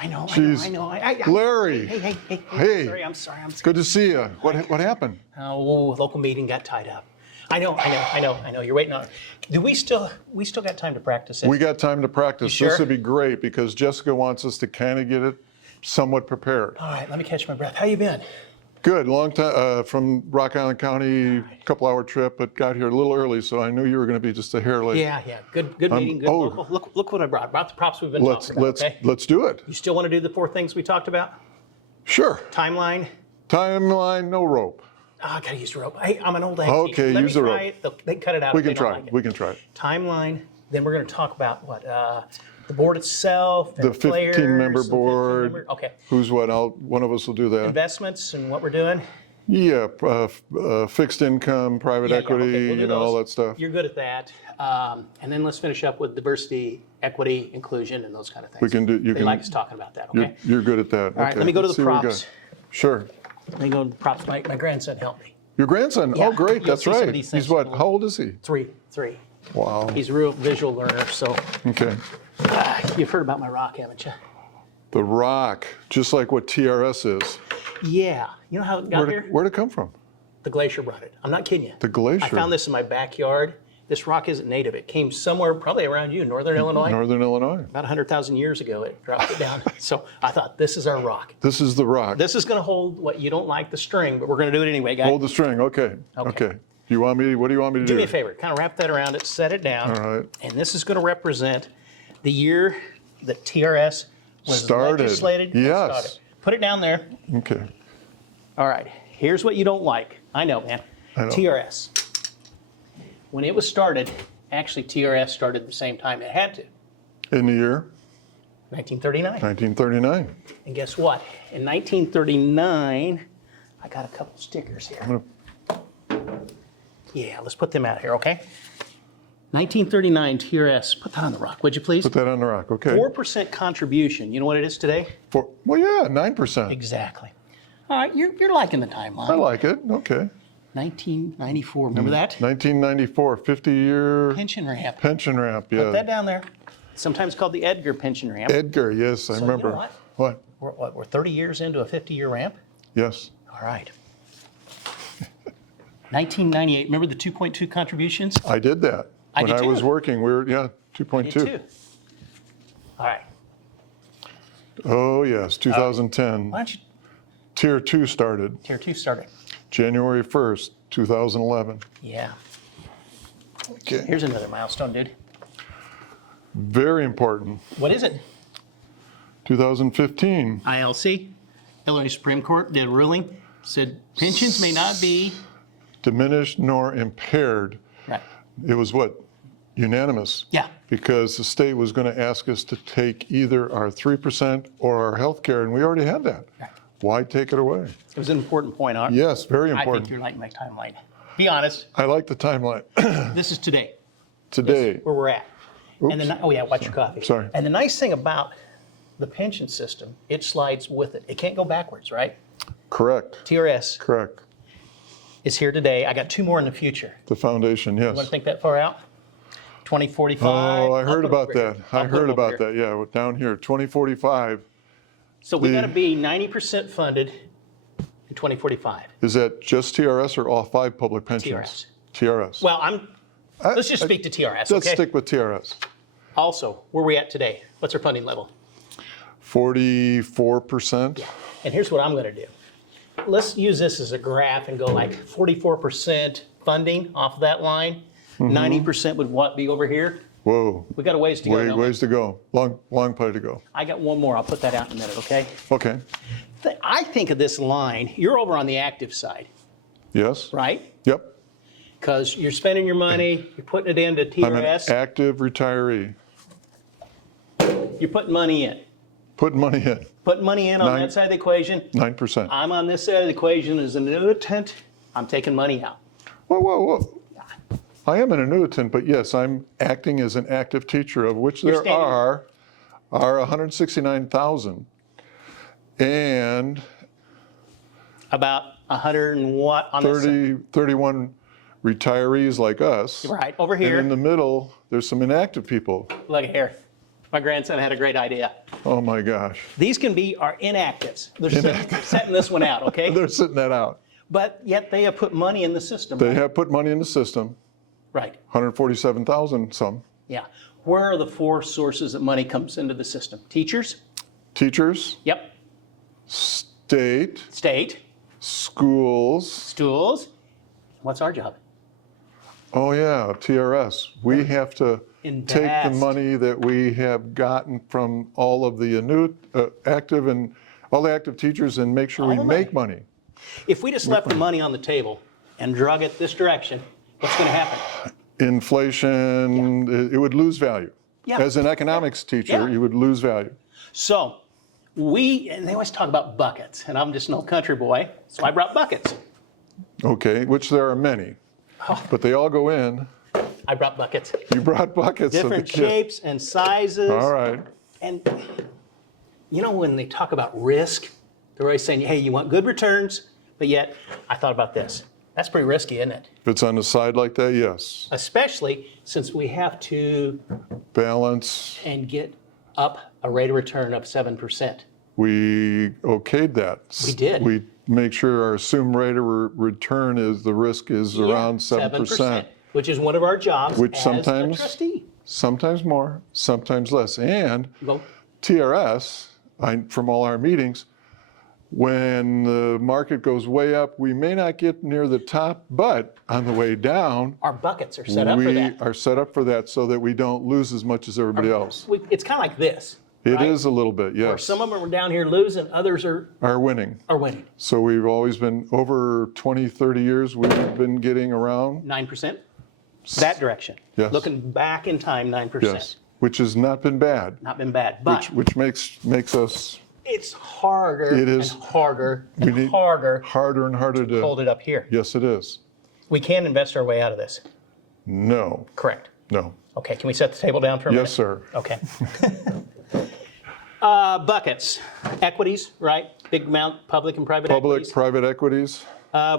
I know. Jeez. I know. Larry. Hey. Sorry, I'm sorry. Good to see you. What happened? Oh, local meeting got tied up. I know. You're waiting on. Do we still got time to practice it? We got time to practice. You sure? This would be great because Jessica wants us to kind of get it somewhat prepared. All right, let me catch my breath. How you been? Good. Long time from Rock Island County, couple-hour trip, but got here a little early, so I knew you were going to be just a hair late. Yeah. Good meeting. Good local. Look what I brought. Brought the props we've been talking about. Okay? Let's do it. You still want to do the 4 things we talked about? Sure. Timeline. Timeline, no rope. Oh, I gotta use the rope. Hey, I'm an old ag Okay, teacher. Let use me the try rope. it. They cut it out. We if can they don't try like it. We can try it. Timeline. Then we're going to talk about what the board itself, The 15-member board. Okay. Who's what? One of us will do that. Investments and what we're doing. Yeah, fixed income, private equity, okay, we'll do all those. that stuff. You're good at that. And then let's finish up with diversity, equity, inclusion, and those kind of things. We can do. You They can. like us talking about that. Okay. You're good at that. All right. Let me go to the props. Sure. Let me go to the props. My grandson helped me. Your grandson? Yeah, Oh, great. you'll That's see some of right. these things He's what? in a How old is he? Three. Wow. He's a real visual learner. So Okay. you've heard about my rock, haven't you? The rock, just like what TRS is. Yeah. You know how it got here? Where'd it come from? The glacier brought it. I'm not kidding you. The glacier. I found this in my backyard. This rock isn't native. It came somewhere probably around you, northern Illinois. Northern Illinois. About 100,000 years ago, it dropped it down. So I thought, this is our rock. This is the rock. This is going to hold what you don't like, the string, but we're going to do it anyway, guys. Hold the string. Okay. Okay. You want me? What do you want me to do? Do me a favor. Kind of wrap that around it, set it down. All right. And this is going to represent the year that TRS was legislated. and Yes. started. Put it down there. Okay. All right. Here's what you don't like. I know, man. I know. TRS. When it was started, actually TRS started at the same time it had to, In the year 1939. 1939. And guess what? In 1939, I got a couple stickers here. I'm Yeah, let's put them out here, okay? 1939 TRS. Put that on the rock, would you please? Put that on the rock. Okay. 4% contribution. You know what it is today? Well, yeah, 9%. Exactly. All right, you're liking the timeline. I like it. Okay. 1994. Remember that? 1994, 50-year Pension ramp. pension ramp. Put that Yeah. down there. Sometimes called the Edgar pension ramp. Edgar. Yes, I So you know remember. what? What? We're 30 years into a 50-year ramp. Yes. All right. 1998. Remember the 2.2 contributions? I did that. I when did I was too. working, we were 2.2. You too. All right. Oh yes, 2010. Why don't you Tier 2 started tier 2 started? January 1st, 2011. Yeah. Okay. Here's another milestone, dude. Very important. What is it? 2015. ILC, Illinois Supreme Court did a ruling, said pensions may not be. Diminished nor impaired. Right. It was what? Unanimous. Yeah. Because the state was going to ask us to take either our 3% or our health care, and we already had that. Right. Why take it away? It was an important point, huh? Yes, very I think important. you're like my timeline. Be honest. I like the timeline. This is today. Today. Where we're at. Oops. And then, oh yeah, watch your coffee. Sorry. And the nice thing about the pension system, it slides with it. It can't go backwards, right? Correct. TRS Correct. is here today. I got 2 more in the future. The foundation, yes. Want to think that far out? 2045. Oh, I I'll heard put 'em about over that. here. I I'll put heard 'em over about here. that. Yeah, down here, 2045. So we got to be 90% funded in 2045. Is that just TRS or all 5 public pensions? TRS. Well, let's just speak to TRS, Let's okay? stick with TRS. Also, where are we at today? What's our funding level? 44%. And here's what I'm going to do. Let's use this as a graph and go like 44% funding off of that line. 90% would what be over here? Whoa. We got a ways to go. don't we? Ways to go. Long play to go. I got one more. I'll put that out in a minute, okay? Okay. I think of this line, you're over on the active side, Yes. right? Yep. Because you're spending your money, you're putting it into I'm an TRS, active retiree. you're putting money in. Put money in. Putting money in on that side of the equation. 9%. I'm on this side of the equation as an annuitant. I'm taking money out. Whoa. I am an annuitant, but yes, I'm acting as an active teacher, of which there standing- are 169,000. And About 100 and what on this side? 31 retirees like us. Right, over And here. in the middle, there's some inactive people. Look here. My grandson had a great idea. Oh my gosh. These can be our inactives. They're setting this one out, okay? They're sitting that out. But yet they have put money in the system. They right? have put money in the system, Right. 147,000 some. Yeah. Where are the four sources that money comes into the system? Teachers? Teachers, Yep. state, State? schools. Schools? What's our job? Oh yeah, TRS. We have to take the Invest. money that we have gotten from all of the active and all the active teachers and make sure we All the make money. If we just left the money on the table and drug it this direction, what's going to happen? Inflation, it would lose value. Yeah. As an economics teacher, Yeah. you would lose value. So and they always talk about buckets, and I'm just an old country boy, so I brought buckets. Okay, which there are many, but they all go in. I brought buckets. You brought buckets. of the Different kit. shapes and sizes. All right. And you know, when they talk about risk, they're always saying, hey, you want good returns, but yet I thought about this. That's pretty risky, isn't it? If it's on the side like that, yes. Especially since we have to Balance. and get up a rate of return of 7%. We okayed that. We did. We make sure our assumed rate of return is the risk is around 7%. Which is one of our jobs Which as sometimes- a trustee. Sometimes more, sometimes less. And Go. TRS, from all our meetings, when the market goes way up, we may not get near the top, but on the way down, Our buckets are set up for we that. are set up for that so that we don't lose as much as everybody else. It's kind of like this. It right? is a little bit, Where yes. some of them are down here losing, others are Winning. winning. So we've always been, over 20, 30 years, we've been getting around, 9%? That direction. Yes. Looking back in time, 9%. yes, which has not been bad, Not been bad, but which makes us it's harder It is. and harder We and need- harder harder and harder to hold to, it up here. yes, it is. We can invest our way out of this. No, Correct. no. Okay, can we set the table down for a minute? Yes, sir. Okay. Buckets, equities, right? Big amount, public and private Public, equities. private equities,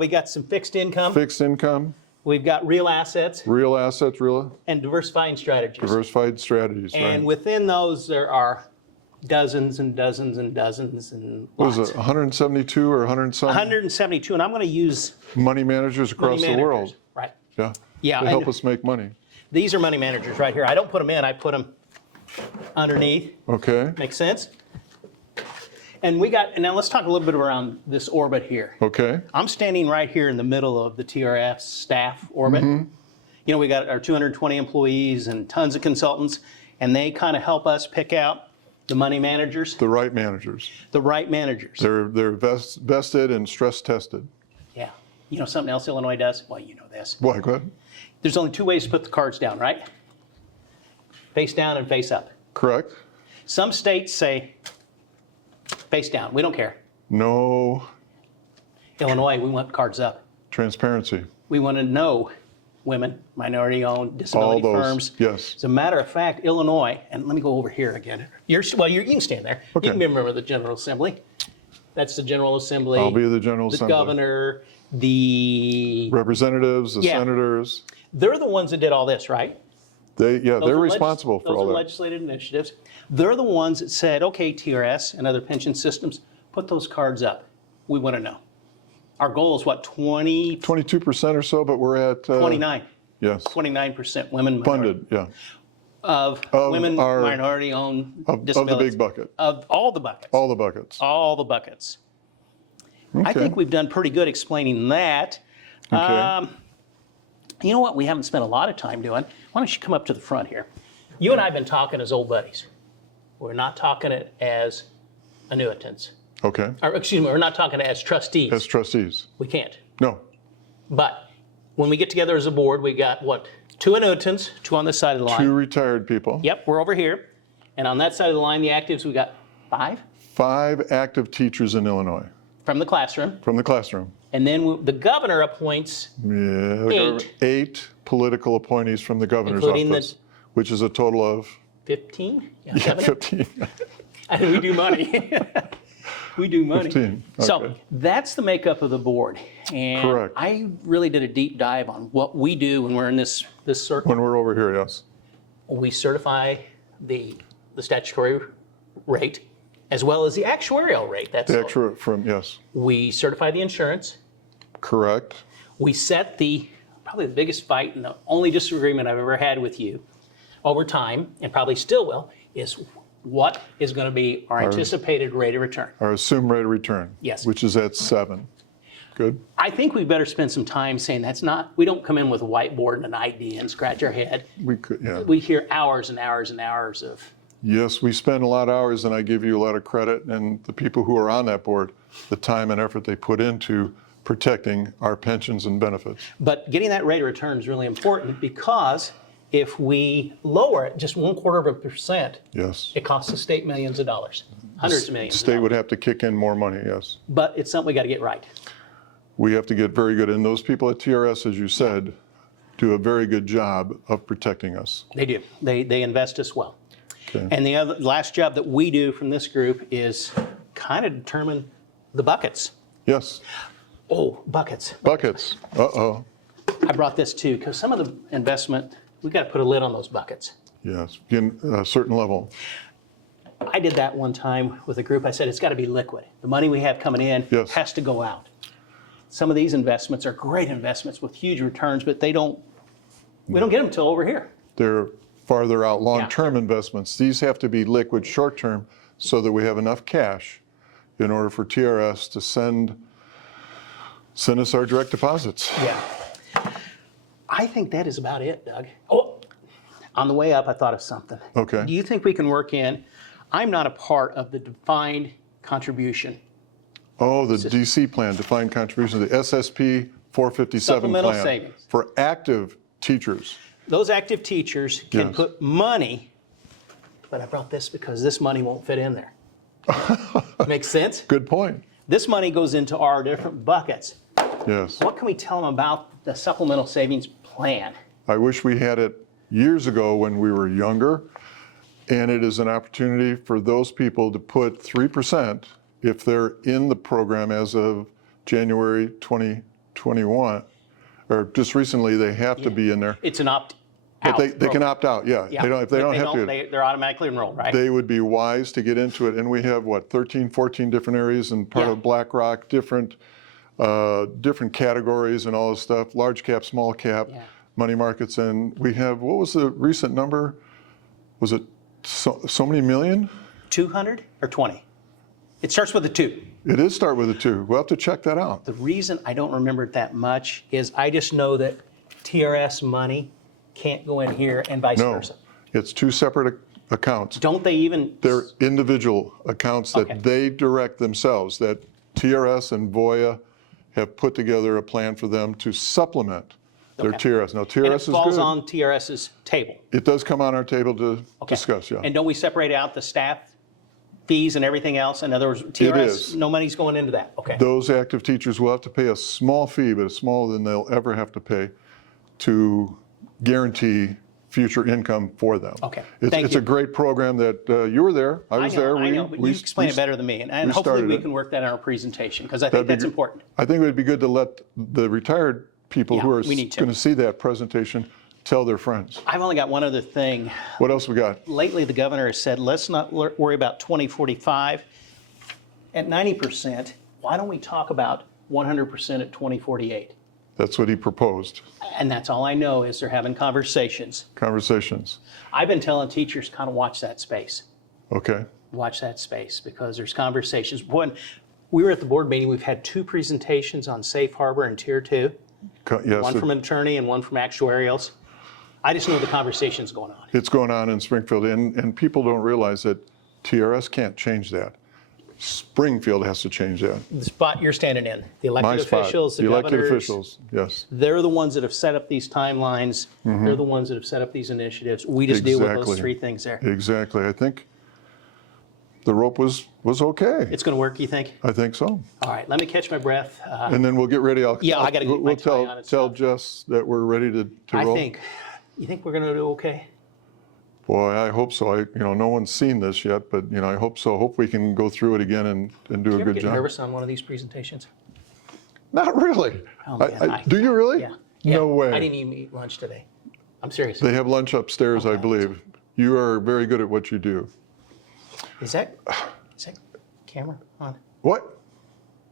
We got some fixed income. fixed income, We've got real assets real assets, real and diversifying strategies. diversified strategies, And right? within those, there are dozens and dozens and dozens and What lots. is it, 172 or 100 some 172, and I'm going to use money managers across money the world? managers. Right. Yeah. Yeah, To and- help us make money. These are money managers right here. I don't put them in, I put them underneath. Okay, Make sense? And now let's talk a little bit around this orbit here. okay, I'm standing right here in the middle of the TRS staff orbit. Mm-hmm. You know, we got our 220 employees and tons of consultants, and they kind of help us pick out the money managers, the right managers. the right managers. They're vested and stress tested. Yeah. You know something else Illinois does? Well, you know this. Why, go ahead. There's only two ways to put the cards down, right? Face down and face up. Correct? Some states say face down. We don't care. No Illinois, we want cards up. transparency. We want to know women, minority-owned, All disability those, firms. yes. As a matter of fact, Illinois, and let me go over here again. You can stand there. Okay. You can be a member of the General Assembly. That's the General Assembly. I'll be the General the Assembly. governor, the Representatives, the Yeah. senators, they're the ones that did all this, right? they're Those are responsible for those all are that. legislative initiatives. They're the ones that said, okay, TRS and other pension systems, put those cards up. We want to know. Our goal is what, 22% or so, but we're at 29, yes, 29% women funded, yeah, of Of women, our- minority-owned of the disabilities. big bucket, Of all the buckets. all the buckets. All the buckets. I Okay. think we've done pretty good explaining that. Okay. You know what we haven't spent a lot of time doing? Why don't you come up to the front here? You and I have been talking as old buddies. We're not talking it as annuitants. Okay, Or excuse me, we're not talking as trustees. as trustees, We can't. no, But when we get together as a board, we got what? 2 annuitants, 2 on this side of the line. 2 retired people, Yep, we're over here. And on that side of the line, the actives, we got 5 5 active teachers in Illinois from the classroom. from the classroom. And then the governor appoints Yeah, the 8. government- 8 political appointees from the governor's Including the- office, which is a total of 15? Yeah, yeah, 7? 15. And we do money. We do money. 15, So okay. that's the makeup of the board. And Correct. I really did a deep dive on what we do when we're in this circle. When we're over here, yes. We certify the the statutory rate, as well as the actuarial rate. That's The extra from, yes, We certify the insurance. correct. We set probably the biggest fight and the only disagreement I've ever had with you over time, and probably still will, is what is going to be our anticipated rate of return. Our assumed rate of return. Yes. Which is at 7. Good. I think we better spend some time saying we don't come in with a whiteboard and an idea and scratch our head. We could, yeah. We hear hours and hours and hours of, Yes, we spend a lot of hours, and I give you a lot of credit, and the people who are on that board, the time and effort they put into protecting our pensions and benefits. but getting that rate of return is really important, because if we lower it just 1/4%, Yes. it costs the state millions of dollars, hundreds of millions. The of state would dollars. have to kick in more money, yes. But it's something we got to get right. We have to get very good, and those people at TRS, as you said, do a very good job of protecting us. They do. They invest us well. Okay. And the last job that we do from this group is kind of determine the buckets. Yes, Oh, buckets. buckets. Uh-oh. I brought this too, because some of the investment, we got to put a lid on those buckets. Yes, in a certain level. I did that one time with a group. I said, it's got to be liquid. The money we have coming in Yes. has to go out. Some of these investments are great investments with huge returns, but we don't get them till over here. They're farther out, long-term investments. These have to be liquid short-term so that we have enough cash in order for TRS to send us our direct deposits. Yeah. I think that is about it, Doug. Oh, on the way up, I thought of something. Okay. Do you think we can work in, I'm not a part of the defined contribution. Oh, the DC plan, defined contribution, the SSP 457 Supplemental plan. savings. For active teachers. Those active teachers can Yes. put money, but I brought this because this money won't fit in there. Makes sense? Good point. This money goes into our different buckets. Yes. What can we tell them about the supplemental savings plan? I wish we had it years ago when we were younger. And it is an opportunity for those people to put 3% if they're in the program as of January 2021. Or just recently, they have to be in there. It's an opt-out. But they can opt out, yeah. Yeah. They don't, if they don't have to. They're automatically enrolled, right? They would be wise to get into it. And we have, 13, 14 different areas and part Yeah. of BlackRock, different categories and all this stuff, large cap, small cap, Yeah. money markets. And we have, what was the recent number? Was it so many million? 200 or 20? It starts with a 2. It is start with a 2. We'll have to check that out. The reason I don't remember it that much is I just know that TRS money can't go in here and vice No, versa. it's 2 separate accounts. Don't they even? They're individual accounts that Okay. they direct themselves, that TRS and Voya have put together a plan for them to supplement their Okay. TRS. Now, And TRS it is falls good. on TRS's table. It does come on our table to Okay. discuss, yeah. And don't we separate out the staff fees and everything else? In other words, TRS, is. no money's going into that. Okay. Those active teachers will have to pay a small fee, but it's smaller than they'll ever have to pay to guarantee future income for them. Okay. It's, Thank it's you. a great program that you were there. I was there. I know, but you explain it better than me. And hopefully started we it. can work that in our presentation, because I think That'd be that's good. important. I think it would be good to let the retired people Yeah, who are we need to. going to see that presentation tell their friends. I've only got one other thing. What else we got? Lately, the governor has said, let's not worry about 2045 at 90%. Why don't we talk about 100% at 2048? That's what he proposed. And that's all I know is they're having conversations. Conversations. I've been telling teachers kind of watch that space. Okay. Watch that space, because there's conversations. When we were at the board meeting, we've had 2 presentations on safe harbor and tier 2, Yes, one from an attorney and one from actuarials. I just know the conversation's going on. it's going on in Springfield, and people don't realize that TRS can't change that. Springfield has to change that. The spot you're standing in, the My elected spot. officials, the elected governors, officials, yes. they're the ones that have set up these timelines. They're the ones that have set up these initiatives. We just deal with those Exactly. 3 things there. Exactly. I think the rope was okay. It's going to work, you think? I think so. All right, let me catch my breath. And then we'll get ready. Yeah, I gotta get we'll my tie tell on and tell stuff. Jess that we're ready to roll. You think we're going to do okay? Boy, I hope so. No one's seen this yet, but I hope so. Hope we can go through it again and do Do you a ever good get job. nervous on one of these presentations? Not really. Oh, man, do you really? Yeah. No way. I didn't even eat lunch today. I'm serious. They have lunch upstairs, I believe. You are very good at what you do. Is that camera on? What?